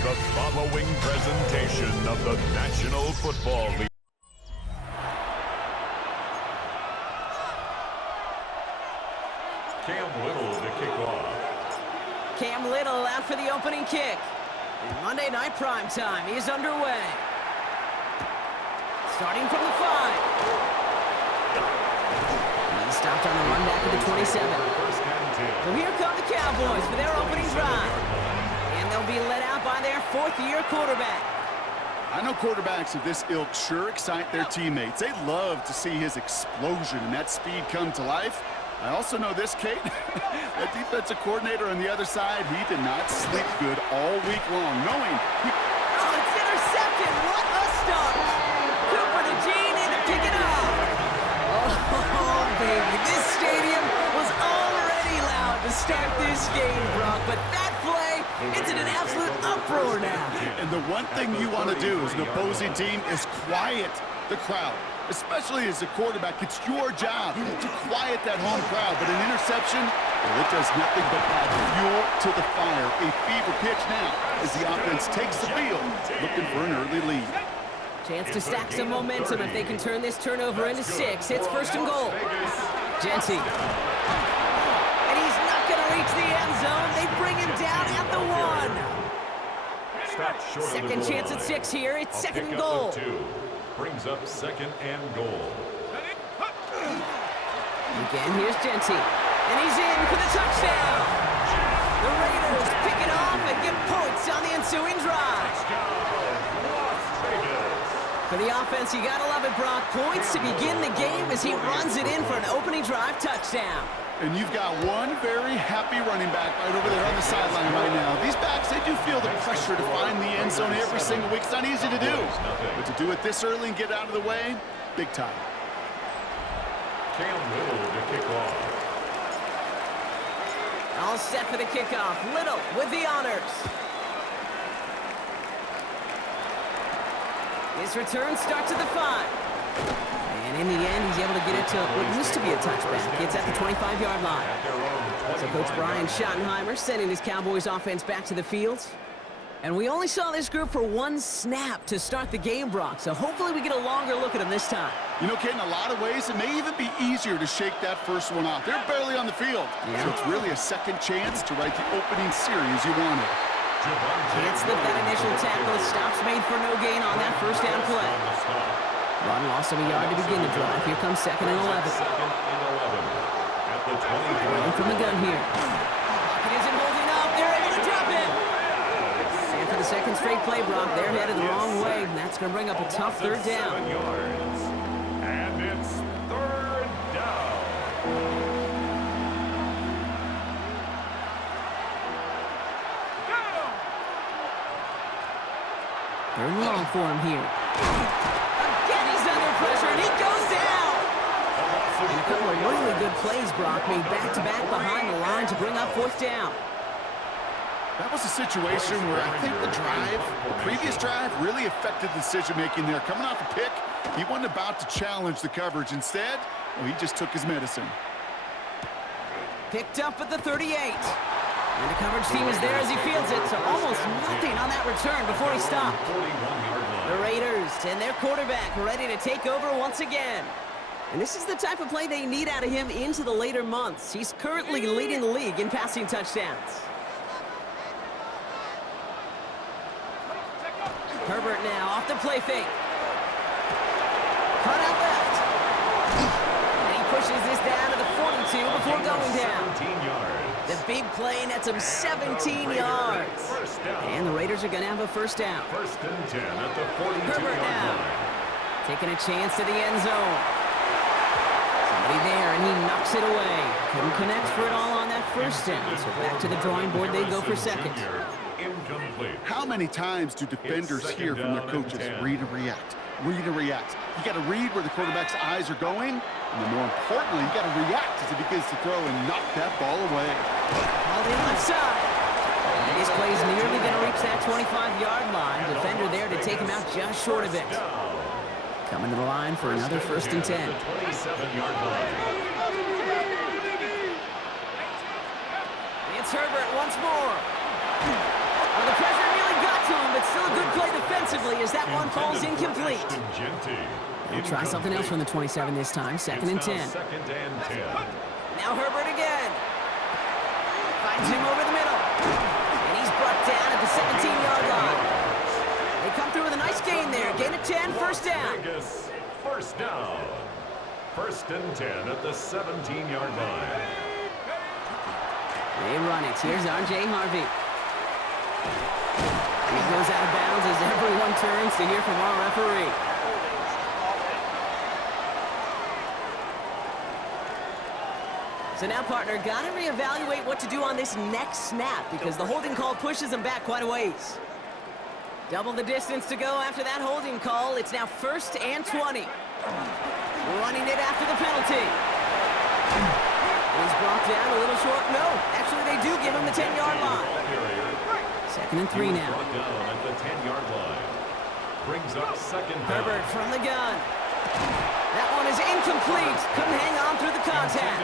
the following presentation of the National Football League. Cam Little to kick off. Cam Little out for the opening kick. And Monday Night Primetime is underway. Starting from the 5. He stopped on the run back at the 27. So here come the Cowboys for their opening drive. And they'll be led out by their fourth-year quarterback. I know quarterbacks of this ilk sure excite their teammates. They love to see his explosion and that speed come to life. I also know this, Kate, that defensive coordinator on the other side, he did not sleep good all week long, knowing he... Oh, it's intercepted. What a start. Cooper to Gene in to pick it up. Oh, baby, this stadium was already loud to start this game, Brock, but that play, it's in an absolute uproar now. And the one thing you want to do as an opposing team is quiet the crowd. Especially as a quarterback, it's your job to quiet that home crowd. But an interception, well, it does nothing but add fuel to the fire. A fever pitch now as the offense takes the field, looking for an early lead. Chance to stack some momentum if they can turn this turnover into 6. It's first and goal. Genty. And he's not going to reach the end zone. They bring him down at the 1. Second chance at 6 here. It's second and goal. Brings up second and goal. Again, here's Genty. And he's in for the touchdown. The Raiders pick it off and get points on the ensuing drive. For the offense, you gotta love it, Brock. Points to begin the game as he runs it in for an opening drive touchdown. And you've got one very happy running back right over there on the sideline right now. These backs, they do feel the pressure to find the end zone every single week. It's not easy to do. But to do it this early and get out of the way, big time. Cam Little to kick off. All set for the kickoff. Little with the honors. His return starts at the 5. And in the end, he's able to get it to what used to be a touchback. It's at the 25-yard line. So Coach Brian Schottenheimer sending his Cowboys offense back to the field. And we only saw this group for one snap to start the game, Brock. So hopefully we get a longer look at them this time. You know, Kate, in a lot of ways, it may even be easier to shake that first one off. They're barely on the field. Yeah. So it's really a second chance to write the opening series you wanted. Can't slip that initial tackle. Stops made for no gain on that first down play. Run loss of a yard to begin the drive. Here comes second and 11. Running from the gun here. It isn't holding up. They're able to drop it. And for the second straight play, Brock, they're headed the wrong way. And that's going to bring up a tough third down. And it's third down. Third and long for him here. Again, he's under pressure, and he goes down. And a couple of really good plays, Brock, made back-to-back behind the line to bring up fourth down. That was a situation where I think the previous drive, really affected the decision-making there. Coming off a pick, he wasn't about to challenge the coverage. Instead, well, he just took his medicine. Picked up at the 38. And the coverage team is there as he fields it, so almost nothing on that return before he stopped. The Raiders and their quarterback ready to take over once again. And this is the type of play they need out of him into the later months. He's currently leading the league in passing touchdowns. Herbert now off the play fake. Cut out left. And he pushes this down to the 42 before going down. The big play nets him 17 yards. And the Raiders are going to have a first down. First and 10 at the 42-yard now line. taking a chance to the end zone. Somebody there, and he knocks it away. Couldn't connect for it all on that first down. So back to the drawing board they go for second. How many times do defenders hear from their coaches, read and react, read and react? You got to read where the quarterback's eyes are going, and then more importantly, you got to react as he begins to throw and knock that ball away. All the left side. And this play is nearly going to reach that 25-yard line. Defender there to take him out just short of it. Coming to the line for another first and 10. 27-yard line. It's Herbert once more. Well, the pressure nearly got to a good play defensively as that one falls incomplete. They'll try something else from the 27 this time. Second and 10. Second and 10. Now Herbert again. Finds him over the middle. And he's brought down at the 17-yard line. They come through with a nice gain there. Gain of 10, first down. Vegas, first down. First and 10 at the 17-yard line. They run it. Here's R.J. Harvey. And he goes out of bounds as everyone turns to hear from our referee. So now, partner, got to reevaluate what to do on this next snap because the holding call pushes them back quite a ways. Double the distance to go after that holding call. It's now first and 20. Running it after the penalty. He's brought down a little short. No, actually they do give him the 10-yard line. Second and 3 now. Brought down at the 10-yard line. Brings up second down. Herbert from the gun. That one is incomplete. Couldn't hang on through the contact.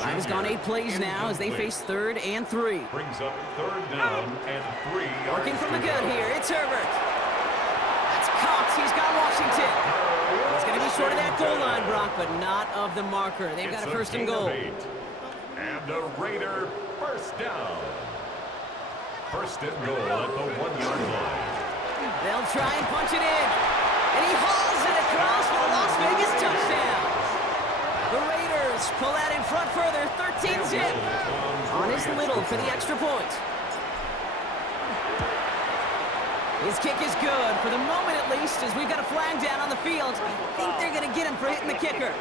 Lions gone 8 plays now as they face third and 3. Brings up third down and 3 yards. Working from the gun here. It's Herbert. That's Cox. He's got Washington. It's going to be short of that goal line, Brock, but not of the marker. They've got a first and goal. And a Raider first down. First and goal at the 1-yard line. They'll try and punch it in. And he hauls it across for the Las Vegas touchdown. The Raiders pull out in front further, 13-zip. On his Little for the extra point. His kick is good, for the moment at least, as we've got a flag down on the field. I think they're going to get him for hitting the kicker.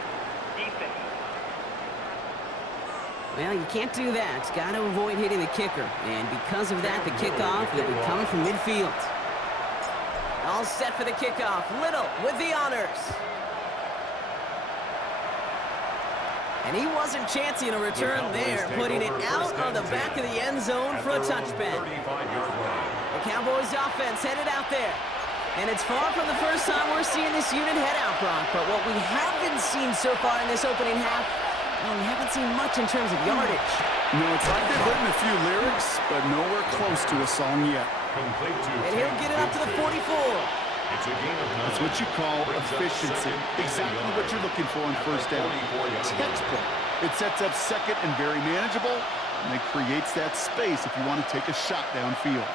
Well, you can't do that. Got to avoid hitting the kicker. And because of that, the kickoff will be coming from midfield. All set for the kickoff. Little with the honors. And he wasn't chancing a return there, putting it out of the back of the end zone for a touchback. The Cowboys offense headed out there. And it's far from the first time we're seeing this unit head out, Brock. But what we haven't seen so far in this opening half, well, we haven't seen much in terms of yardage. No, it's like they've written a few lyrics, but nowhere close to a song yet. And he'll get it up to the 44. It's a game of That's what you call efficiency. Exactly what you're looking for on first down. Textbook. It sets up second and very manageable, and it creates that space if you want to take a shot downfield.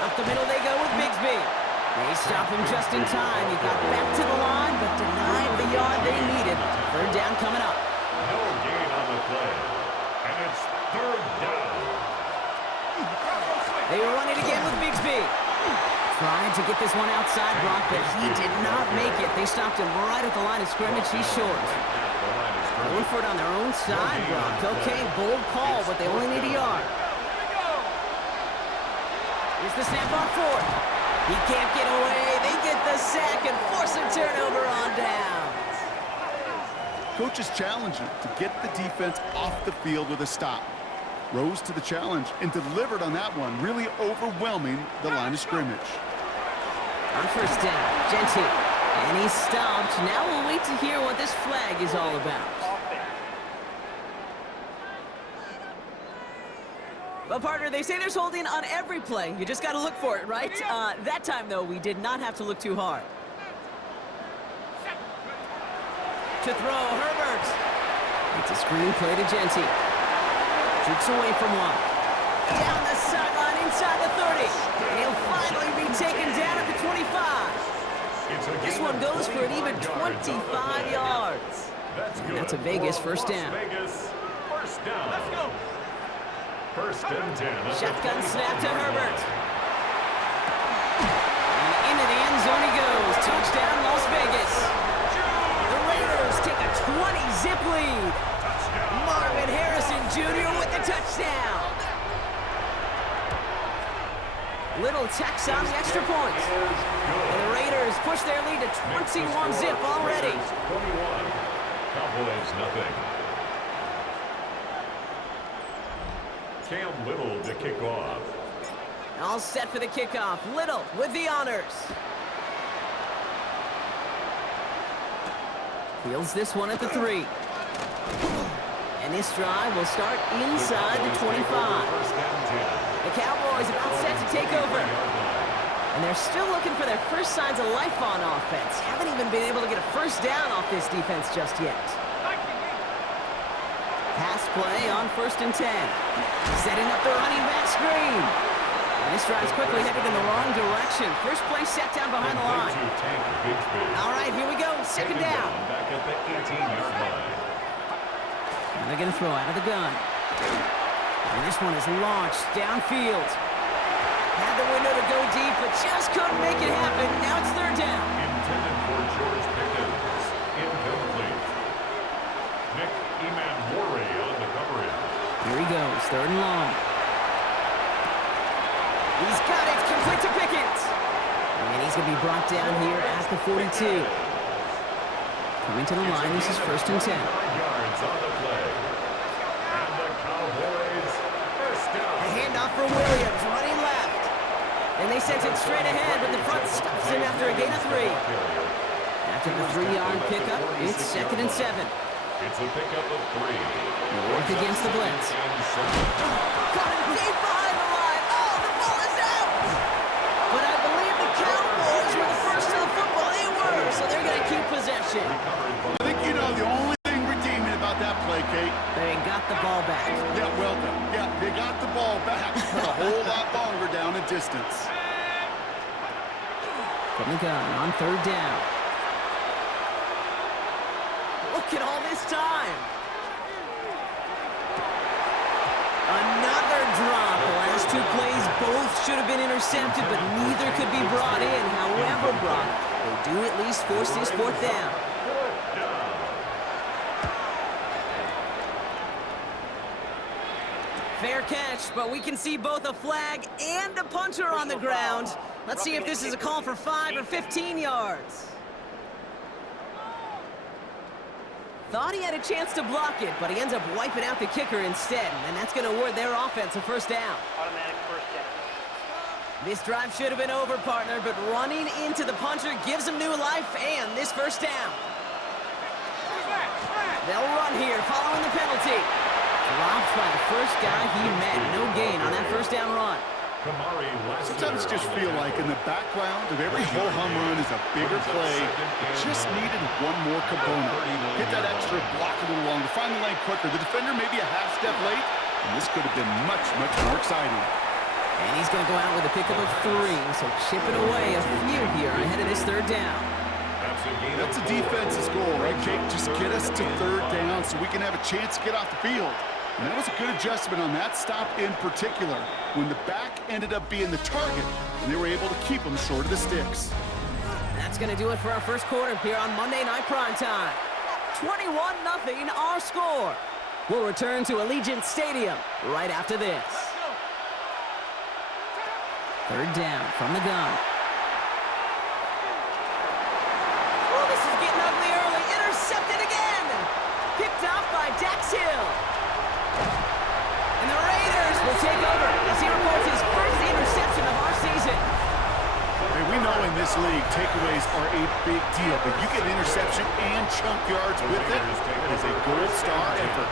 Up the middle they go with Bigsby. They stop him just in time. He got back to the line, but denied the yard they needed. Third down coming up. No gain on the play. And it's third down. They run it again with Bigsby. Tried to get this one outside, Brock, but he did not make it. They stopped him right at the line of scrimmage. He's short. Going for it on their own side, Brock. Okay, bold call, but they only need a yard. Here's the snap on fourth. He can't get away. They get the sack and force a turnover on down. Coaches challenge him to get the defense off the field with a stop. Rose to the challenge and delivered on that one, really overwhelming the line of scrimmage. On first down, Genty. And he's stopped. Now we'll wait to hear what this flag is all about. Well, partner, they say there's holding on every play. You just got to look for it, right? That time, though, we did not have to look too hard. To throw, Herbert. It's a screen play to Genty. Shoots away from one. Down the sideline inside the 30. And he'll finally be taken down at the 25. This one goes for an even 25 yards. And that's a Vegas first down. First down. Let's go. First and 10. Shotgun snap to Herbert. And into the end zone he goes. Touchdown, Las Vegas. The Raiders take a 20-zip lead. Marvin Harrison Jr. with the touchdown. Little tacks on the extra point. And the Raiders push their lead to 21-zip already. 21. Cowboys nothing. Cam Little to kick off. All set for the kickoff. Little with the honors. Fields this one at the 3. And this drive will start inside the 25. The Cowboys about set to take over. And they're still looking for their first signs of life on offense. Haven't even been able to get a first down off this defense just yet. Pass play on 1st and 10. Setting up the running back screen. And this drive's quickly headed in the wrong direction. First play set down behind the line. All right, here we go. 2nd down. And they're going to throw out of the gun. And this one is launched downfield. Had the window to go deep, but just couldn't make it happen. Now it's 3rd down. Intended for George Pickens. Incomplete. Nick Emanwari on the coverage. Here he goes, 3rd and long. He's got it, complete to Pickens. And he's going to be brought down here at the 42. Coming to the line, this is 1st and 10. Yards on the play. And the Cowboys first down. A handoff for Williams, running left. And they sent it straight ahead, but the front stops him after a gain of 3. After the 3-yard pickup, it's 2nd and 7. It's a pickup of 3. Work against the blitz. Got him deep behind the line. Oh, the ball is out! But I believe the Cowboys were the first to the football. They were, so they're going to keep possession. I think you know the only thing redeeming about that play, Kate. They got the ball back. Yeah, well done. Yeah, they got the ball back, but a whole lot longer down in distance. From the gun on 3rd down. Look at all this time. Another drop. The last 2 plays both should have been intercepted, but neither could be brought in. However, Brock, they do at least force this 4th down. Fair catch, but we can see both a flag and a punter on the ground. Let's see if this is a call for 5 or 15 yards. Thought he had a chance to block it, but he ends up wiping out the kicker instead, and that's going to award their offense a 1st down. Automatic 1st down. This drive should have been over, partner, but running into the punter gives him new life and this 1st down. They'll run here following the penalty. Dropped by the first guy he met. No gain on that 1st down run. Sometimes just feel like in the background of every ho-hum run is a bigger play. It just needed one more component. Hit that extra block a little longer, find the lane quicker. The defender maybe a half step late, and this could have been much, much more exciting. And he's going to go out with a pickup of 3, so chipping away a few here ahead of this 3rd down. That's a defense's goal, right, Kate? Just get us to 3rd down so we can have a chance to get off the field. And that was a good adjustment on that stop in particular, when the back ended up being the target, and they were able to keep them short of the sticks. That's going to do it for our 1st quarter here on Monday Night Primetime. 21-0 our score. We'll return to Allegiant Stadium right after this. 3rd down from the gun. Oh, this is getting ugly early. Intercepted again. Picked off by Dax Hill. And the Raiders will take over as he reports his first interception of our season. Hey, we know in this league, takeaways are a big deal, but you get interception and chunk yards with it. That is a gold star effort.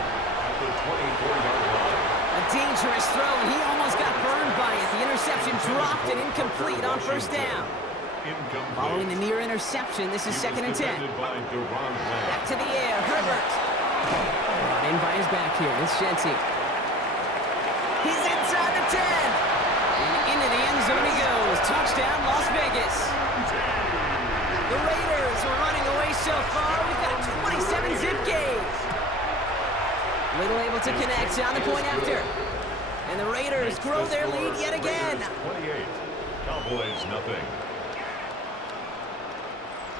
A dangerous throw, and he almost got burned by it. The interception dropped and incomplete on 1st down. Following the near interception, this is 2nd and 10. Back to the air, Herbert. Brought in by his back here, it's Shenty. He's inside the 10. And into the end zone he goes. Touchdown, Las Vegas. The Raiders are running away so far. We've got a 27-zip game. Little able to connect on the point after. And the Raiders grow their lead yet again. 28. Cowboys nothing.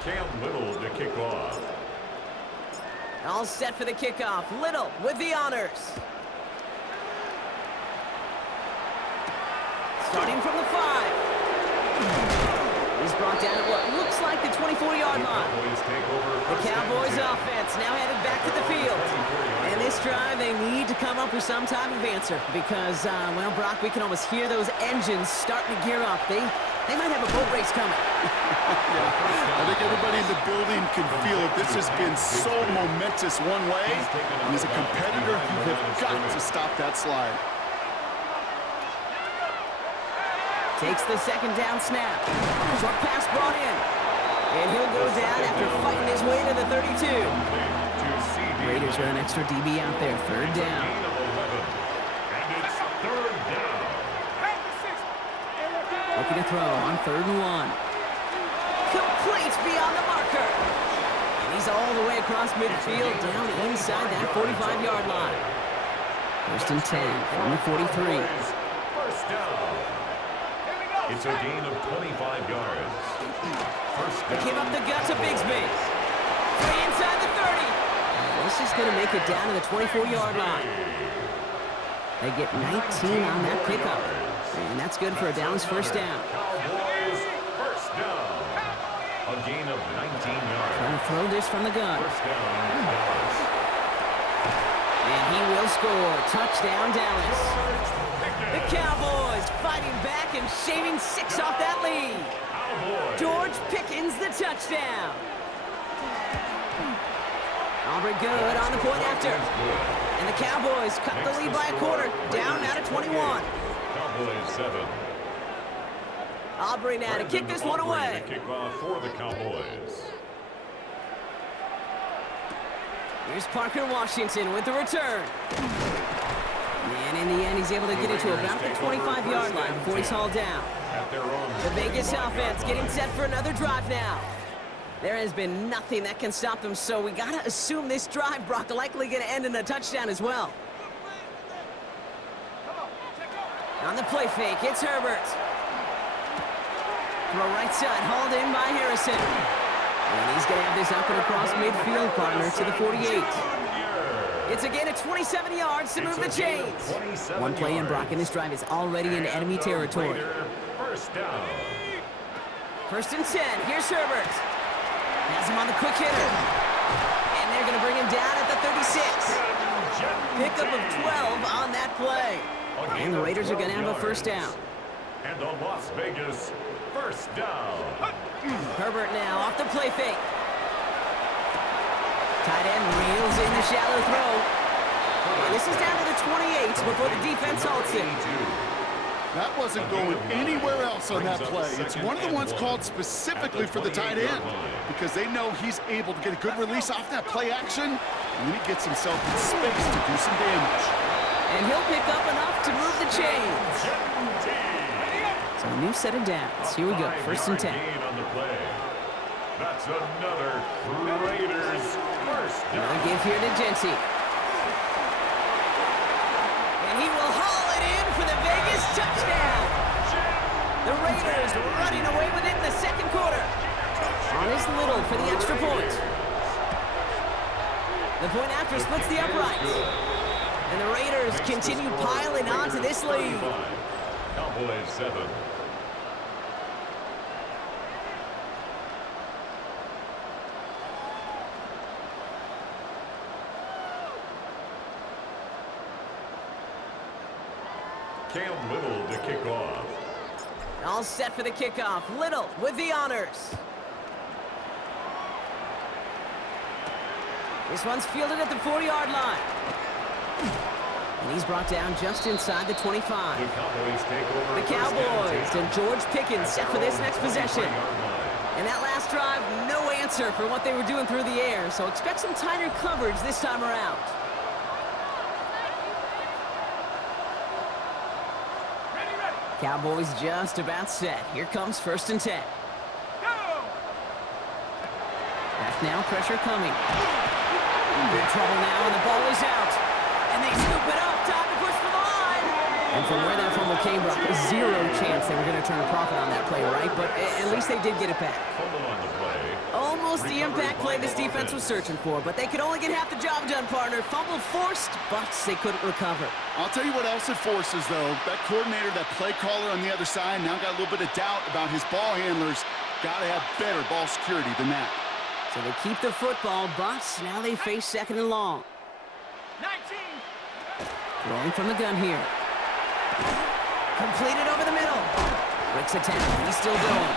Cam Little to kick off. All set for the kickoff. Little with the honors. Starting from the 5. He's brought down at what looks like the 24-yard line. The Cowboys offense now headed back to the field. And this drive, they need to come up with some type of answer because, well, Brock, we can almost hear those engines starting to gear up. They They might have a boat race coming. I think everybody in the building can feel it. This has been so momentous one way, and as a competitor, you have got to stop that slide. Takes the second down snap. Short pass brought in. And he'll go down after fighting his way to the 32. Raiders with an extra DB out there. Third down. Looking to throw on 3rd and 1. Complete beyond the marker. And he's all the way across midfield, down inside that 45-yard line. 1st and 10 from the 43. First down. It's a gain of 25 yards. First down. They came up the gut to Bigsby. Way inside the 30. And this is going to make it down to the 24-yard line. They get 19 on that pickup. And that's good for a Dallas first down. Cowboys first down. A gain of 19 yards. Trying to throw this from the gun. First down, Dallas. And he will score. Touchdown, Dallas. The Cowboys fighting back and shaving 6 off that lead. Cowboys. George Pickens, the touchdown. Aubrey good on the point after. And the Cowboys cut the lead by a quarter. Down now to 21. Cowboys 7. Aubrey now to kick this one away. The kickoff for the Cowboys. Here's Parker Washington with the return. And in the end, he's able to get it to about the 25-yard line before he's hauled down. The Vegas offense getting set for another drive now. There has been nothing that can stop them, so we got to assume this drive, Brock, likely going to end in a touchdown as well. On the play fake, it's Herbert. Throw right side, hauled in by Harrison. And he's going to have this up and across midfield, partner, to the 48. It's a gain of 27 yards to move the chains. One play in, Brock, and this drive is already in enemy territory. First down. 1st and 10, here's Herbert. Has him on the quick hitter. And they're going to bring him down at the 36. Pickup of 12 on that play. And the Raiders are going to have a first down. And the Las Vegas first down. Herbert now off the play fake. Tight end reels in the shallow throw. And this is down to the 28 before the defense halts it. That wasn't going anywhere else on that play. It's one of the ones called specifically for the tight end because they know he's able to get a good release off that play action, and then he gets himself in space to do some damage. And he'll pick up enough to move the chains. So a new set of downs. Here we go, 1st and 10. That's another Raiders first down. Another give here to Jency. And he will haul it in for the Vegas touchdown. The Raiders running away with it in the second quarter. On his Little for the extra point. The point after splits the uprights. And the Raiders continue piling on to this lead. Cowboys 7. Cam Little to kick off. All set for the kickoff. Little with the honors. This one's fielded at the 40-yard line. And he's brought down just inside the 25. The Cowboys take over. The Cowboys and George Pickens set for this next possession. And that last drive, no answer for what they were doing through the air, so expect some tighter coverage this time around. Cowboys just about set. Here comes 1st and 10. Back now, pressure coming. Big trouble now, and the ball is out. And they scoop it up. Time to push for the line. And from where that fumble came, Brock, zero chance they were going to turn a profit on that play, right? But at least they did get it back. Fumble on the play. Almost the impact play this defense was searching for, but they could only get half the job done, partner. Fumble forced, but they couldn't recover. I'll tell you what else it forces, though. That coordinator, that play caller on the other side, now got a little bit of doubt about his ball handlers. Got to have better ball security than that. So they keep the football, but now they face 2nd and long. 19. Throwing from the gun here. Completed over the middle. Breaks a tackle. He's still going.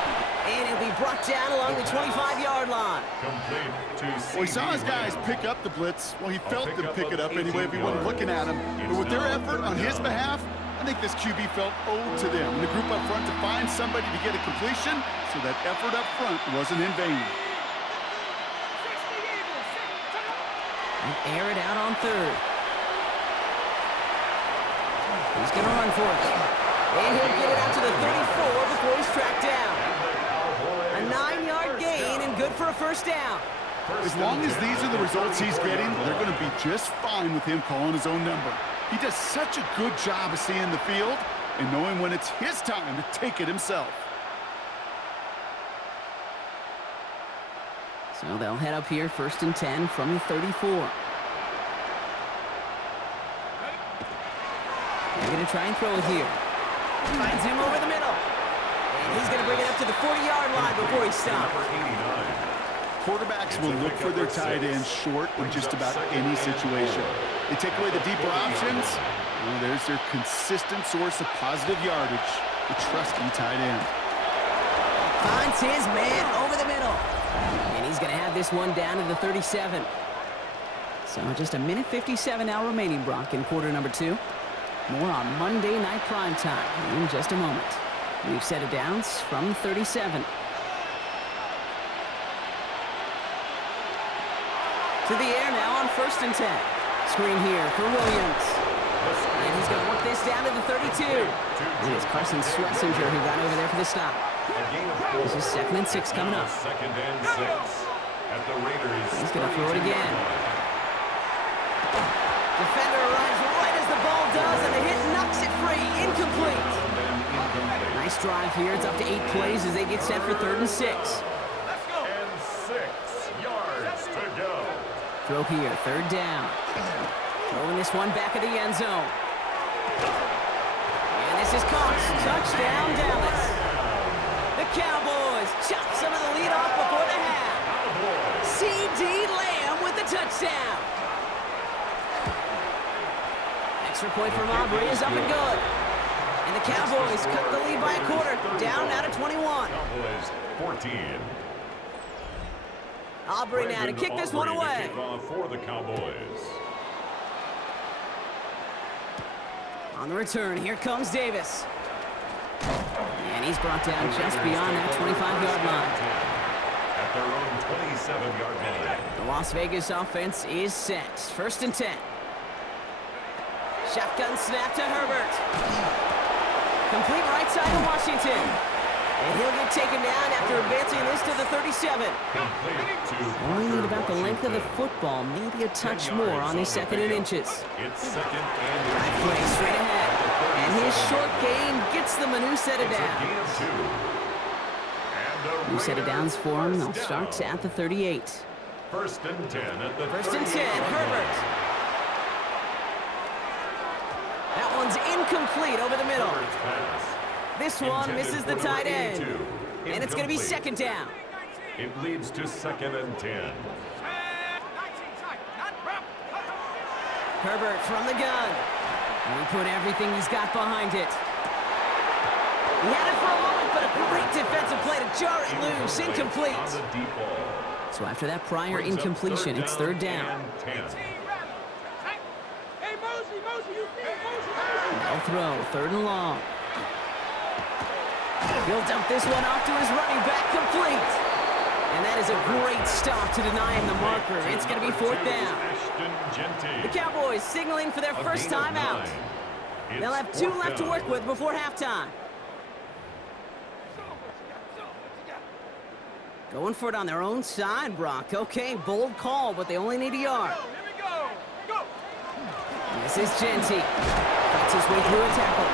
And he'll be brought down along the 25-yard line. Complete to Well, he saw his guys pick up the blitz. Well, he felt them pick it up anyway if he wasn't looking at him. But with their effort on his behalf, I think this QB felt owed to them. And the group up front to find somebody to get a completion, so that effort up front wasn't in vain. And air it out on third. He's going to run for it. And he'll get it out to the 34 before he's tracked down. A 9-yard gain and good for a first down. As long as these are the results he's getting, they're going to be just fine with him calling his own number. He does such a good job of seeing the field and knowing when it's his time to take it himself. So they'll head up here, 1st and 10 from the 34. They're going to try and throw it here. Finds him over the middle. And he's going to bring it up to the 40-yard line before he stops. Quarterbacks will look for their tight ends short in just about any situation. They take away the deeper options. Well, there's their consistent source of positive yardage, the trusting tight end. Finds his man over the middle. And he's going to have this one down to the 37. So just a minute 57 now remaining, Brock, in quarter number 2. More on Monday Night Primetime in just a moment. We've set it downs from 37. To the air now on 1st and 10. Screen here for Williams. And he's going to work this down to the 32. And it's Carson Schlesinger who got over there for the stop. This is 2nd and 6 coming up. 2nd and 6 at the Raiders. He's going to throw it again. Defender arrives right as the ball does, and the hit knocks it free. Incomplete. Nice drive here. It's up to 8 plays as they get set for 3rd and 6. And 6 yards to go. Throw here, 3rd down. Throwing this one back of the end zone. And this is caught. Touchdown, Dallas. The Cowboys chop some of the lead off before the half. C.D. Lamb with the touchdown. Extra point from Aubrey is up and good. And the Cowboys cut the lead by a quarter, down now to 21. Cowboys 14. Aubrey now to kick this one away. For the Cowboys. On the return, here comes Davis. And he's brought down just beyond that 25-yard line. At their own 27-yard line. The Las Vegas offense is set. 1st and 10. Shotgun snap to Herbert. Complete right side to Washington. And he'll get taken down after advancing this to the 37. Only need about the length of the football, maybe a touch more on his 2nd and inches. It's 2nd and Drive play straight ahead. And his short gain gets them a new set of downs. New set of downs for him. They'll start at the 38. 1st and 10 at the 1st and 10, Herbert. That one's incomplete over the middle. This one misses the tight end. And it's going to be 2nd down. It leads to 2nd and 10. Herbert from the gun. And he put everything he's got behind it. He had it for a moment, but a great defensive play to jar it loose. Incomplete. So after that prior incompletion, it's 3rd down. They'll throw, 3rd and long. He'll dump this one off to his running back, complete. And that is a great stop to deny him the marker. It's going to be 4th down. The Cowboys signaling for their first time out. They'll have 2 left to work with before halftime. Going for it on their own side, Brock. Okay, bold call, but they only need a yard. This is Genty. Fights his way through a tackle.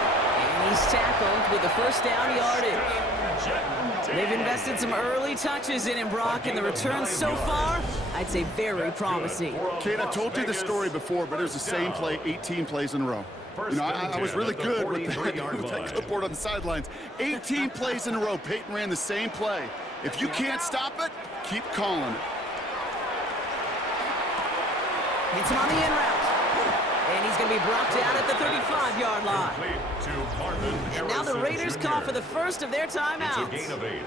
And he's tackled with the 1st down yardage. They've invested some early touches in him, Brock, and the returns so far, I'd say very promising. Kate, I told you the story before, but it was the same play 18 plays in a row. You know, I was really good with that clipboard on the sidelines. 18 plays in a row, Peyton ran the same play. If you can't stop it, keep calling it. Hits him on the in route. And he's going to be brought down at the 35-yard line. To And now the Raiders call for the first of their It's a timeouts. gain of 8.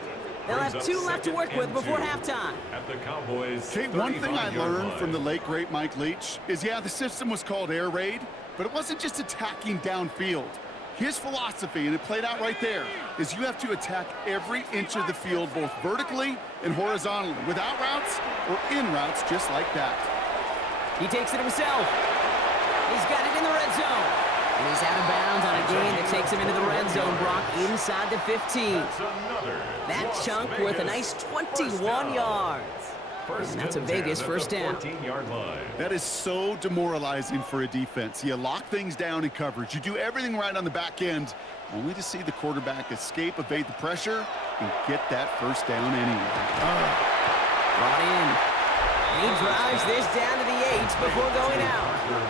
They'll have Brings 2 up left to work with 2nd and before 2 halftime. at the Cowboys' Kate, one thing I 35-yard learned line. from the late, great Mike Leach is, yeah, the system was called air raid, but it wasn't just attacking downfield. His philosophy, and it played out right there, is you have to attack every inch of the field, both vertically and horizontally, without routes or in routes, just like that. He takes it himself. He's got it in the red zone. And he's out of bounds on a gain that takes him into the red zone, Brock, inside the 15. That's another That Las chunk Vegas with a nice first 21 down. yards. First And that's a and Vegas 10 first at the down. 14-yard line. That is so demoralizing for a defense. You lock things down in coverage. You do everything right on the back end, only to see the quarterback escape, evade the pressure, and get that first down anyway. Brought in. And he drives this down to the 8 before going out.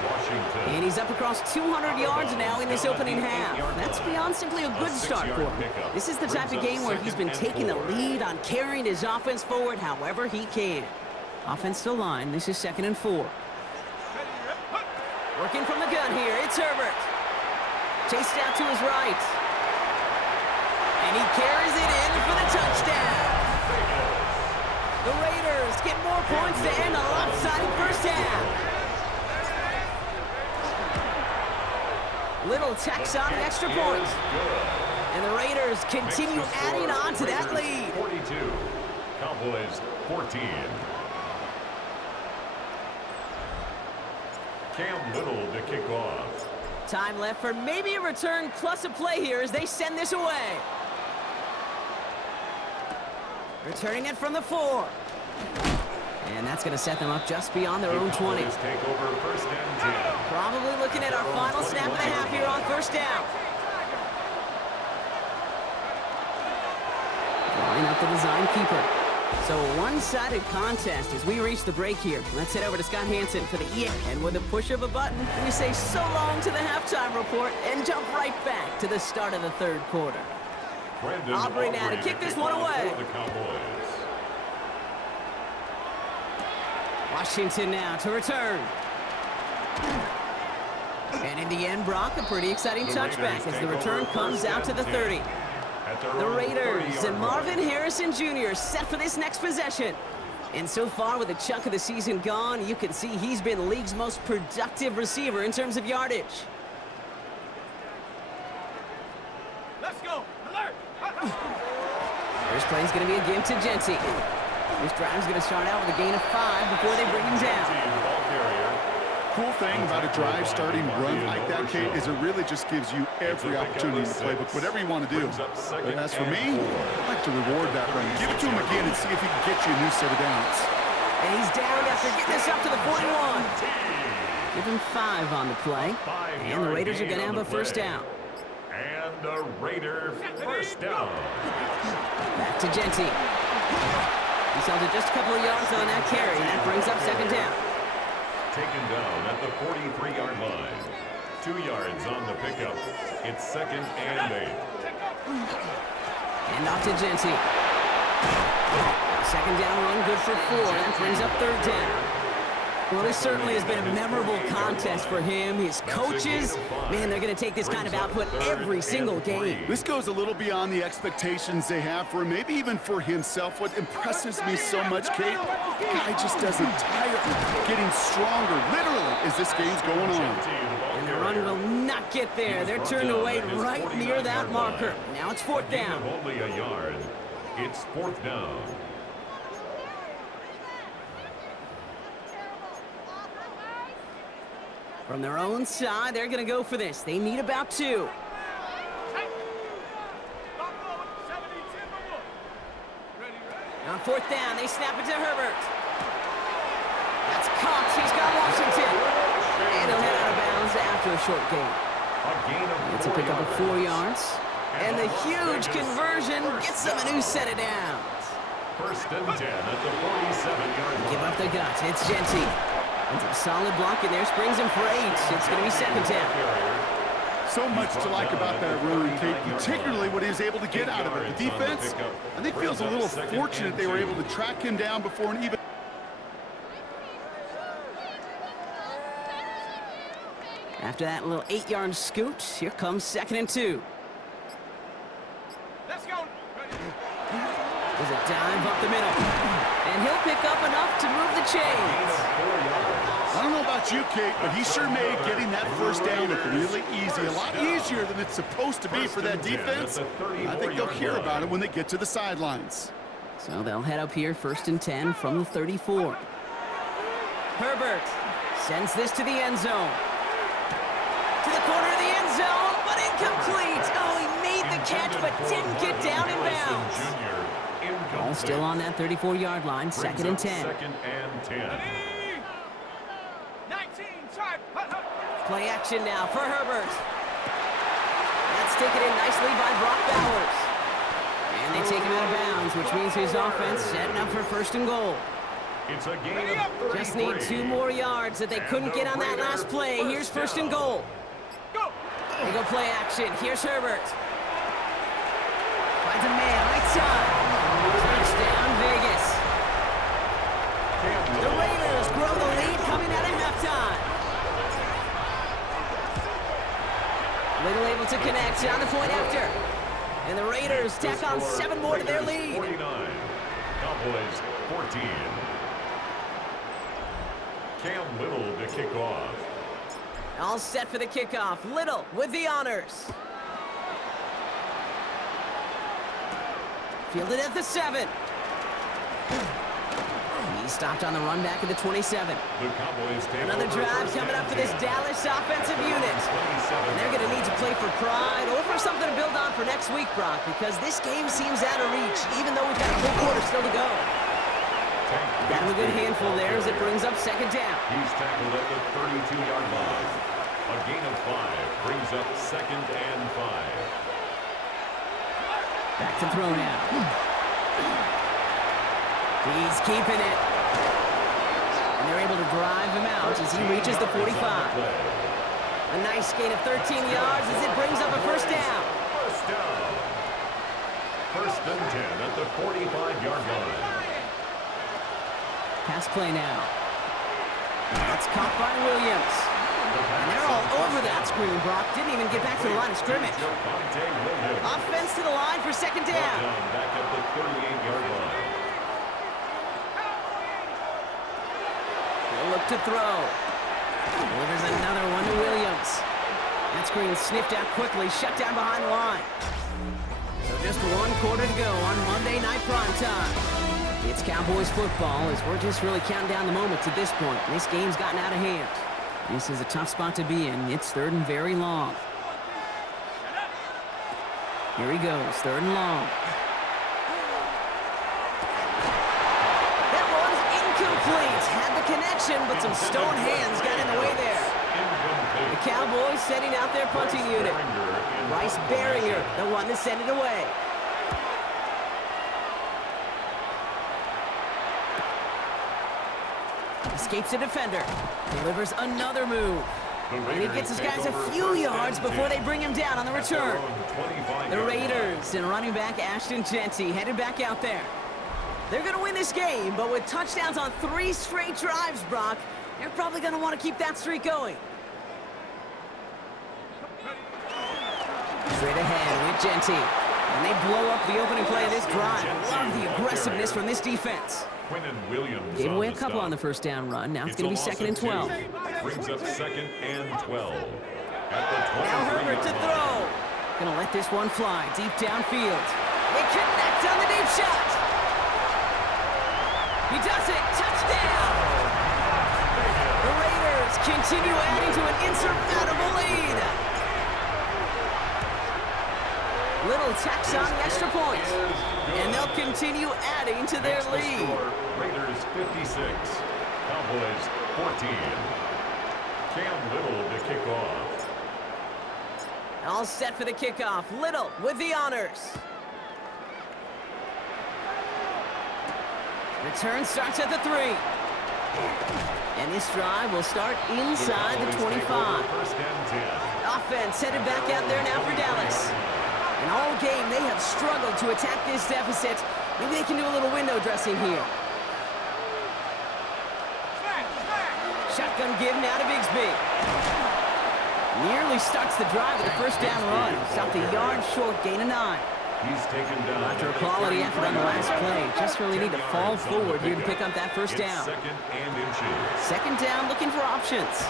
Washington. And he's up across 200 yards now in this opening half. That's beyond simply a good start for him. This is the type of game where he's been taking the lead on carrying his offense forward however he can. Offensive line, this is 2nd and 4. Working from the gun here, it's Herbert. Chased out to his right. And he carries it in for the touchdown. The Raiders get more points to end a lopsided first half. Little tax on an extra point. And the Raiders continue adding on to that lead. 42. Cowboys 14. Cam Little to kick off. Time left for maybe a return plus a play here as they send this away. Returning it from the 4. And that's going to set them up just beyond their own 20. Cowboys take over first and 10. Probably looking at our final snap of the half here on first down. Drawing up the design keeper. So a one-sided contest as we reach the break here. Let's head over to Scott Hansen for the EA. And with a push of a button, we say so long to the halftime report and jump right back to the start of the third quarter. Brandon Aubrey now to Aubrey kick this one away. for the Cowboys. Washington now to return. And in the end, Brock, a pretty exciting touchback as the return comes out to the 30. The Raiders and Marvin Harrison Jr. set for this next possession. And so far, with a chunk of the season gone, you can see he's been the league's most productive receiver in terms of yardage. Let's go. Alert. First play is going to be a give to Genty. This drive is going to start out with a gain of 5 before they bring him down. Cool thing about a drive starting run like that, Kate, is it really just gives you every opportunity in the playbook, whatever you want to do. But as for me, I'd like to reward that run. Give it to him again and see if he can get you a new set of downs. And he's down after getting this up to the 41. Give him 5 on the play. And the Raiders are going to have a first down. And the Raider first down. Back to Genty. He sells it just a couple of yards on that carry, and that brings up second down. Taken down at the 43-yard line. 2 yards on the pickup. It's 2nd and 8. And off to Genty. Second down run, good for 4. That brings up third down. Well, this certainly has been a memorable contest for him. His coaches, man, they're going to take this kind of output every single game. This goes a little beyond the expectations they have for him, maybe even for himself. What impresses me so much, Kate, the guy just doesn't tire, getting stronger, literally, as this game's going on. And the run will not get there. They're turned away right near that marker. Now it's fourth down. Only a yard. It's 4th down. From their own side, they're going to go for this. They need about 2. On fourth down, they snap it to Herbert. That's caught. He's got Washington. And he'll head out of bounds after a short gain. It's a pickup of 4 yards. And the huge conversion gets them a new set of downs. First and 10 at the 47-yard line. Give up the guts. It's Genty. And some solid block in there. Springs him for 8. It's going to be second down. So much to like about that run, Kate, particularly what he was able to get out of it. The defense, I think, feels a little fortunate they were able to track him down before an even... After that little 8-yard scoot, here comes 2nd and 2. Let's go. There's a dive up the middle. And he'll pick up enough to move the chains. I don't know about you, Kate, but he sure made getting that first down look really easy. A lot easier than it's supposed to be for that defense. I think they'll hear about it when they get to the sidelines. So they'll head up here, 1st and 10 from the 34. Herbert sends this to the end zone. To the corner of the end zone, but incomplete. Oh, he made the catch, but didn't get down in bounds. Ball still on that 34-yard line, 2nd and 10. 2nd and 10. 19, sharp. Play action now for Herbert. That's taken in nicely by Brock Bowers. And they take him out of bounds, which means his offense setting up for 1st and goal. It's a gain of 33. Just need 2 more yards that they couldn't get on that last play. Here's 1st and goal. Go. They go play action. Here's Herbert. Finds a man, right side. Touchdown, Vegas. The Raiders grow the lead coming out of halftime. Little able to connect on the point after. And the Raiders tack on 7 more to their lead. 49. Cowboys 14. Cam Little to kick off. All set for the kickoff. Little with the honors. Fielded at the 7. He's stopped on the run back at the 27. The Cowboys take Another over drive 1st coming and up for this 10. Dallas offensive unit. 27. And they're going to need to play for pride or for something to build on for next week, Brock, because this game seems out of reach, even though we've got a full quarter still to go. Got him a good handful there as it brings up 2nd down. He's tackled at the 32-yard line. A gain of 5 brings up 2nd and 5. Back to throw now. He's keeping it. And they're able to drive him out as he reaches the 45. A nice gain of 13 yards as it brings up a 1st down. First down. 1st and 10 at the 45-yard line. Pass play now. That's caught by Williams. And they're all over that screen, Brock. Didn't even get back to the line of scrimmage. Offense to the line for 2nd down. Back at the 38-yard line. He'll look to throw. Delivers another one to Williams. That screen sniffed out quickly, shut down behind the line. So just 1 quarter to go on Monday Night Primetime. It's Cowboys football as we're just really counting down the moments at this point. This game's gotten out of hand. This is a tough spot to be in. It's 3rd and very long. Here he goes, 3rd and long. That one's incomplete. Had the connection, but some stone hands got in the way there. The Cowboys setting out their punting unit. Bryce Baringer, the one to send it away. Escapes a defender. Delivers another move. And he gets his guys a few yards before they bring him down on the return. The Raiders and running back Ashton Jeanty headed back out there. They're going to win this game, but with touchdowns on 3 straight drives, Brock, they're probably going to want to keep that streak going. Straight ahead with Jeanty. And they blow up the opening play of this drive. Love the aggressiveness from this defense. Gave away a couple on the 1st down run. Now it's going to be 2nd and 12. Brings up 2nd and 12. Now Herbert to throw. Going to let this one fly deep downfield. They connect on the deep shot. He does it. Touchdown. The Raiders continue adding to an insurmountable lead. Little tacks on the extra point. And they'll continue adding to their lead. Raiders 56. Cowboys 14. Cam Little to kick off. All set for the kickoff. Little with the honors. Return starts at the 3. And this drive will start inside the 25. Offense headed back out there now for Dallas. And all game, they have struggled to attack this deficit. Maybe they can do a little window dressing here. Shotgun give now to Bigsby. Nearly starts the drive with a first down run. Stopped a yard short, gain of 9. He's taken down. After a quality effort on the last play, just really need to fall forward here to pick up that first down. Second and inches. Second down, looking for options.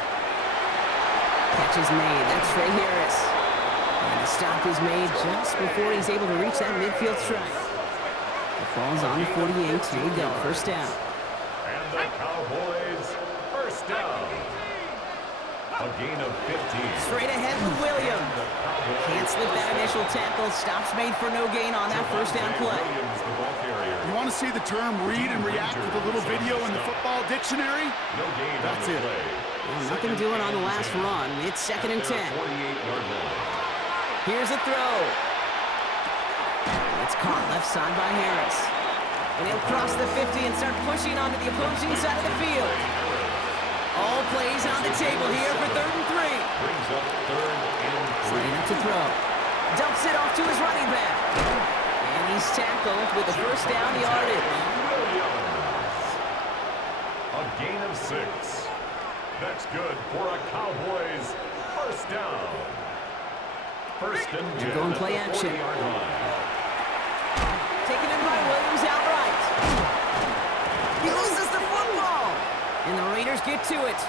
Catch is made. That's Trey Harris. And the stop is made just before he's able to reach that midfield strike. The ball's on the 48. Here we go. First down. And the Cowboys, first down. A gain of 15. Straight ahead with Williams. Can't slip that initial tackle. Stops made for no gain on that first down play. You want to see the term read and react with a little video in the football dictionary? No gain. That's it. Well, nothing doing on the last run. It's second and 10. 48-yard line. Here's a throw. It's caught left side by Harris. And he'll cross the 50 and start pushing onto the opposing side of the field. All plays on the table here for 3rd and 3. Brings up 3rd and 3. Setting up to throw. Dumps it off to his running back. And he's tackled with the first down yardage. A gain of 6. That's good for a Cowboys first down. First and 10. Going play action. 40-yard line. Taken in by Williams outright. He loses the football. And the Raiders get to it.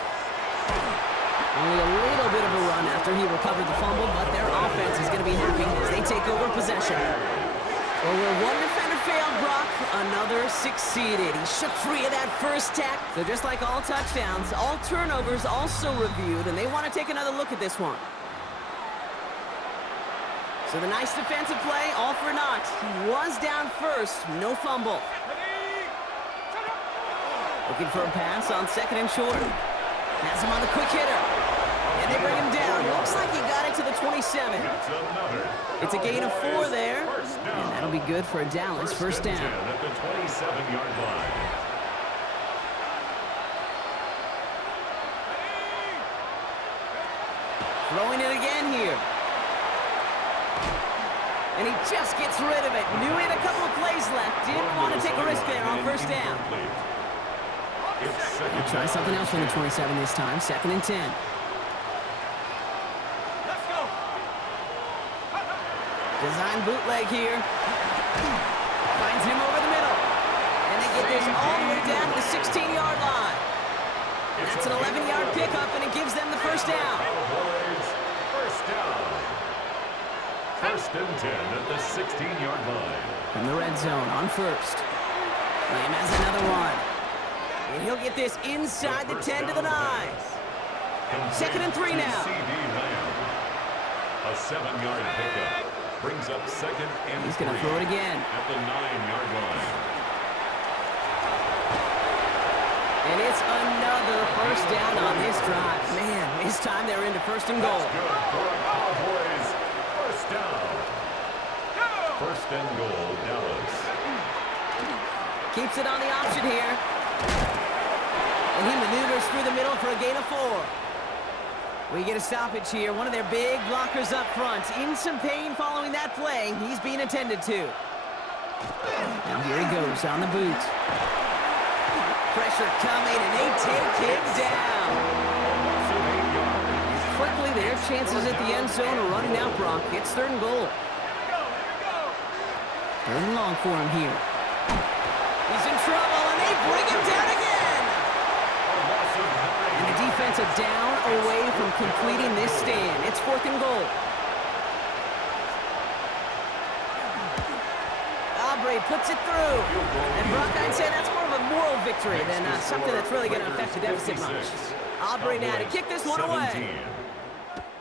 Only a little bit of a run after he recovered the fumble, but their offense is going to be happy as they take over possession. Well, where one defender failed, Brock, another succeeded. He shook free of that first tackle. So just like all touchdowns, all turnovers also reviewed, and they want to take another look at this one. So the nice defensive play, all for naught. He was down first, no fumble. Looking for a pass on second and short. Has him on the quick hitter. And they bring him down. Looks like he got it to the 27. It's a gain of 4 there. And that'll be good for a Dallas first down. At the 27-yard line. Throwing it again here. And he just gets rid of it. Knew he had a couple of plays left. Didn't want to take a risk there on first down. We'll try something else from the 27 this time. Second and 10. Let's go. Design bootleg here. Finds him over the middle. And they get this all the way down to the 16-yard line. That's an 11-yard pickup, and it gives them the first down. First down. First and 10 at the 16-yard line. From the red zone on first. Lamb has another one. And he'll get this inside the 10 to the 9. Second and 3 now. A 7-yard pickup brings up second and He's going to throw it again. At the 9-yard line. And it's another first down on this drive. Man, this time they're into first and goal. That's good for a Cowboys first down. First and goal, Dallas. Keeps it on the option here. And he maneuvers through the middle for a gain of 4. We get a stoppage here. One of their big blockers up front. In some pain following that play. He's being attended to. Now here he goes on the boot. Pressure coming, and they take him down. And quickly, their chances at the end zone are running out, Brock. It's 3rd and goal. 3rd and long for him here. He's in trouble, and they bring him down again. And the defense is down away from completing this stand. It's 4th and goal. Aubrey puts it through. And Brock, I'd say that's more of a moral victory than something that's really going to affect the deficit much. Aubrey now to kick this one away.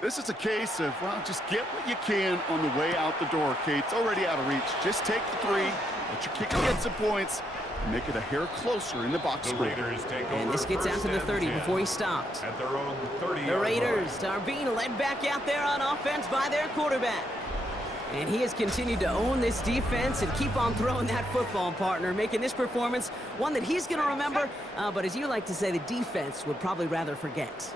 This is a case of, well, just get what you can on the way out the door, Kate. It's already out of reach. Just take the 3, let your kicker get some points, and make it a hair closer in the box score. And this gets out to the 30 before he stopped. At their own 30. The Raiders are being led back out there on offense by their quarterback. And he has continued to own this defense and keep on throwing that football, partner, making this performance one that he's going to remember, but as you like to say, the defense would probably rather forget.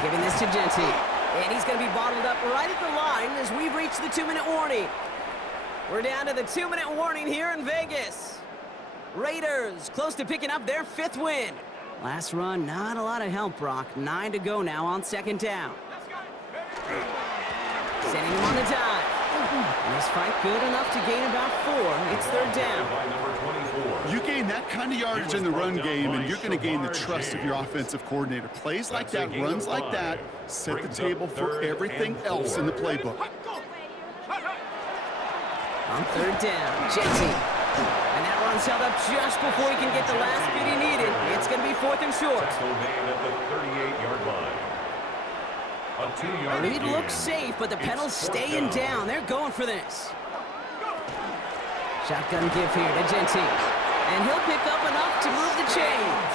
Giving this to Genty. And he's going to be bottled up right at the line as we reach the 2-minute warning. We're down to the 2-minute warning here in Vegas. Raiders close to picking up their 5th win. Last run, not a lot of help, Brock. 9 to go now on second down. Sending him on the dive. And this fight good enough to gain about 4. It's third down. You gain that kind of yardage in the run game, and you're going to gain the trust of your offensive coordinator. Plays like that, runs like that, set the table for everything else in the playbook. On third down, Jetty. And that run's held up just before he can get the last speed he needed. It's going to be 4th and short. The lead looks safe, but the pedals staying down. They're going for this. Shotgun give here to Genty. And he'll pick up enough to move the chains.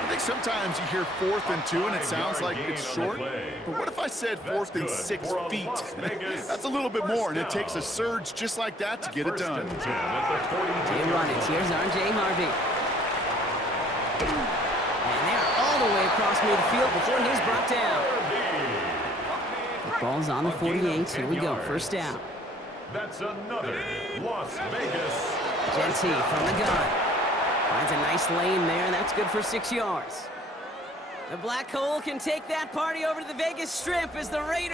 I think sometimes you hear 4th and 2 and it sounds like it's short. But what if I said 4th and 6 feet? That's a little bit more, and it takes a surge just like that to get it done. They run it. Here's R.J. Harvey. And they're all the way across midfield before he's brought down. The ball's on the 48. Here we go. First down. That's another Las Vegas. Genty from the gun. Finds a nice lane there. That's good for 6 yards. The Black Hole can take that party over to the Vegas Strip as the Raiders